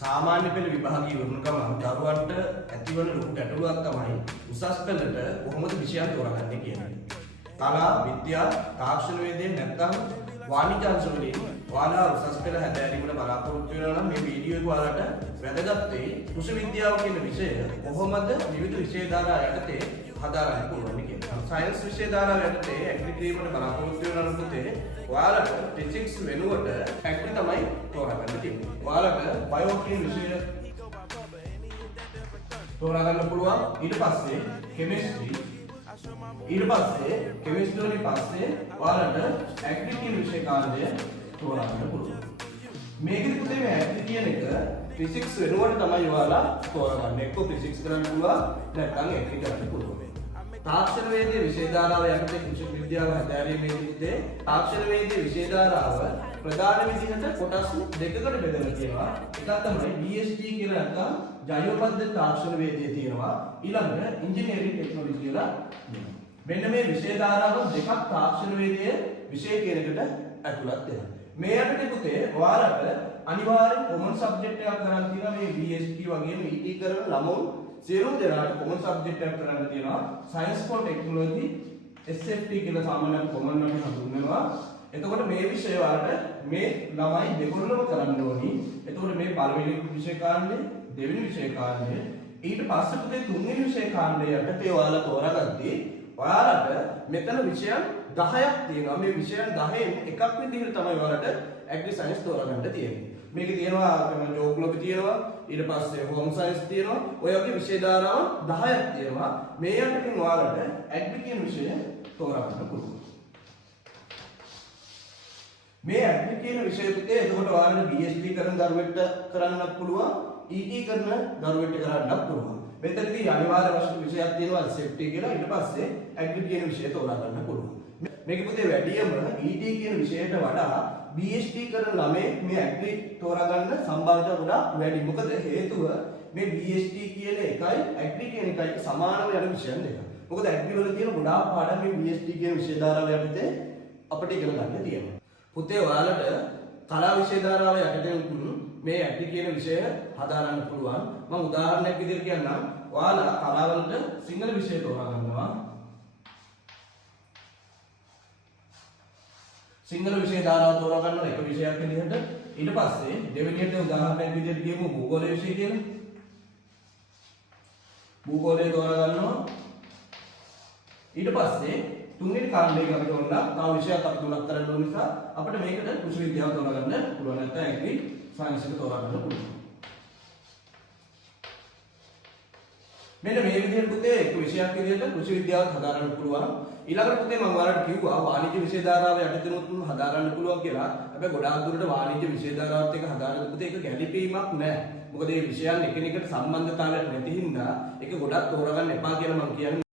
සාමාන්‍ය පෙළ විභාගීය වුණ ගමන් දරුවන්ට ඇතිවන ලොකු ගැටලුවක් තමයි උසස් පෙළට කොහොමද විෂයන් තෝරගන්නේ කියන එක. කලා, විද්‍යා, තාක්ෂණ වේදේ නැත්නම් වාණිජ්‍ය අංශ වලින් ඔයාලා උසස් පෙළ හැදෑරීමට බලාපොරොත්තු වෙනවා නම් මේ වීඩියෝ එක ඔයාලට වැදගත් වෙයි. කෘෂි විද්‍යාව කියන විෂය කොහොමද විවිධ විෂය ධාරා යටතේ හදාරන්න පුළුවන් කියලා. සයන්ස් විෂය ධාරාව යටතේ ඇග්‍රි ක්‍රීමට බලාපොරොත්තු වෙනවා නම් පුතේ ඔයාලට ෆිසික්ස් වෙනුවට ඇග්‍රි තමයි තෝරගන්න තියෙන්නේ. ඔයාලට බයෝ කියන විෂය තෝරගන්න පුළුවන්. ඊට පස්සේ කෙමිස්ට්‍රි, ඊට පස්සේ කෙමිස්ට්‍රි වලින් පස්සේ ඔයාලට ඇග්‍රි කියන විෂය කාණ්ඩය තෝරගන්න පුළුවන්. මේකෙදි පුතේ මේ ඇග්‍රි කියන එක ෆිසික්ස් වෙනුවට තමයි ඔයාලා තෝරගන්නේ. එක්ක ෆිසික්ස් කරන්න පුළුවන් නැත්නම් ඇග්‍රි කරන්න පුළුවන්. තාක්ෂණ වේදයේ විෂය ධාරාව යටතේ කෘෂි විද්‍යාව හැදෑරීමේදී පුතේ තාක්ෂණ වේදයේ විෂය ධාරාව ප්‍රධාන විදිහට කොටස් දෙකකට බෙදලා තියෙනවා. එකක් තමයි BSc කියලා නැත්නම් ජෛව පද්ධති තාක්ෂණ වේදයේ තියෙනවා. ඊළඟට ඉංජිනේරින් ටෙක්නොලොජි කියලා දෙනවා. මෙන්න මේ විෂය ධාරාව දෙකක් තාක්ෂණ වේදයේ විෂය කියන එකට ඇතුළත් වෙනවා. මේ යටතේ පුතේ ඔයාලට අනිවාර්යෙන් කොමන් සබ්ජෙක්ට් එකක් කරන් තියෙනවා. මේ BSc වගේම ET කරන ළමුන් සියලු දෙනාට කොමන් සබ්ජෙක්ට් එකක් කරන්න තියෙනවා. සයන්ස් ෆොර් ටෙක්නොලොජි SFT කියලා සාමාන්‍යයෙන් කොමන් වලින් හඳුන්වනවා. එතකොට මේ විෂය වලට මේ ළමයි දෙකොල්ලම කරන්න ඕනි. එතකොට මේ පළවෙනි විෂය කාණ්ඩය, දෙවෙනි විෂය කාණ්ඩය, ඊට පස්සේ පුතේ තුන්වෙනි විෂය කාණ්ඩය යටතේ ඔයාලා තෝරාගත්තී ඔයාලට මෙතන විෂයන් 10ක් තියෙනවා. මේ විෂයන් 10න් එකක් විදිහට තමයි ඔයාලට ඇග්‍රි සයන්ස් තෝරගන්න තියෙන්නේ. මේකේ තියෙනවා ජෝග්‍රෆි තියෙනවා, ඊට පස්සේ හෝම් සයන්ස් තියෙනවා. ඔය වගේ විෂය ධාරාවන් 10ක් තියෙනවා. මේ යටතේ ඔයාලට ඇග්‍රි කියන විෂය තෝරගන්න පුළුවන්. මේ ඇග්‍රි කියන විෂය පුතේ එතකොට ඔයාලට BSc කරන දරුවෙක්ට කරන්නත් පුළුවන්, ET කරන දරුවෙක්ට කරන්නත් පුළුවන්. මෙතනදී අනිවාර්ය වශයෙන් විෂයක් තියෙනවා SFT කියලා. ඊට පස්සේ ඇග්‍රි කියන විෂය තෝරා ගන්න පුළුවන්. මේක පුතේ වැඩියම ET කියන විෂයට වඩා BSc කරන ළමයි මේ ඇග්‍රි තෝරා ගන්න සම්භාවිතය ගොඩාක් වැඩි. මොකද හේතුව මේ BSc කියන එකයි ඇග්‍රි කියන එකයි සමානව යන විෂයන් දෙක. මොකද ඇග්‍රි වල තියෙන ගොඩාක් පාඩම් මේ BSc කියන විෂය ධාරාව යටතේ අපිට ඉගෙන ගන්න තියෙනවා. පුතේ ඔයාලට කලා විෂය ධාරාව යටතේ මේ ඇග්‍රි කියන විෂය හදාරන්න පුළුවන්. මම උදාහරණයක් විදිහට කියන්නම්. ඔයාලා කලාවලට සිංහල විෂය තෝරා ගන්නවා. සිංහල විෂය ධාරාව තෝරා ගන්නවා එක විෂයක් විදිහට. ඊට පස්සේ දෙවෙනියට උදාහරණයක් විදිහට කියමු භූගෝල විෂය කියලා. භූගෝලය තෝරා ගන්නවා. ඊට පස්සේ තුන්වෙනි කාණ්ඩයක අපිට ඕන තව විෂයක් අපි තුනක් කරන්න ඕන නිසා අපිට මේකට කෘෂි විද්‍යාව තෝරා ගන්න පුළුවන්. නැත්නම් ඇග්‍රි සයන්ස් එක තෝරා ගන්න පුළුවන්. මෙන්න මේ විදිහට පුතේ එක විෂයක් විදිහට කෘෂි විද්‍යාව හදාගන්න පුළුවන්. ඊළඟට පුතේ මම ඔයාලට කිව්වා වාණිජ්‍ය විෂය ධාරාව යටතේනොත් හදාගන්න පුළුවන් කියලා. හැබැයි ගොඩාක් දුරට වාණිජ්‍ය විෂය ධාරාවත් එක්ක හදාගන්න පුතේ ඒක ගැළපීමක් නැහැ. මොකද මේ විෂයන් එකිනෙකට සම්බන්ධතාවයක් නැති හින්දා ඒක ගොඩක් තෝරගන්න එපා කියලා මම කියන්නේ.